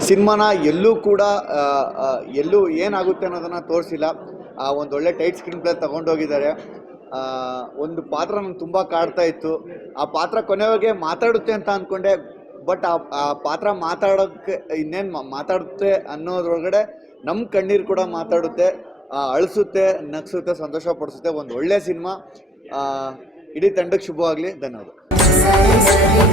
ಸಿನಿಮಾನ ಎಲ್ಲೂ ಕೂಡ ಎಲ್ಲೂ ಏನಾಗುತ್ತೆ ಅನ್ನೋದನ್ನು ತೋರಿಸಿಲ್ಲ. ಆ, ಒಂದು ಒಳ್ಳೆ ಟೈಟ್ ಸ್ಕ್ರೀನ್ ಪ್ಲೇ ತೊಗೊಂಡೋಗಿದ್ದಾರೆ. ಒಂದು ಪಾತ್ರ ನಂಗೆ ತುಂಬ ಕಾಡ್ತಾ ಇತ್ತು. ಆ ಪಾತ್ರ ಕೊನೆವರೆಗೆ ಮಾತಾಡುತ್ತೆ ಅಂತ ಅಂದ್ಕೊಂಡೆ ಬಟ್ ಆ ಆ ಪಾತ್ರ ಮಾತಾಡೋಕ್ಕೆ ಇನ್ನೇನು ಮಾತಾಡುತ್ತೆ ಅನ್ನೋದ್ರೊಳಗಡೆ ನಮ್ಮ ಕಣ್ಣೀರು ಕೂಡ ಮಾತಾಡುತ್ತೆ. ಅಳಿಸುತ್ತೆ, ನಗಿಸುತ್ತೆ ಸಂತೋಷ ಪಡಿಸುತ್ತೆ ಒಂದು ಒಳ್ಳೆ ಸಿನಿಮಾ. ಇಡೀ ತಂಡಕ್ಕೆ ಶುಭವಾಗಲಿ. ಧನ್ಯವಾದ.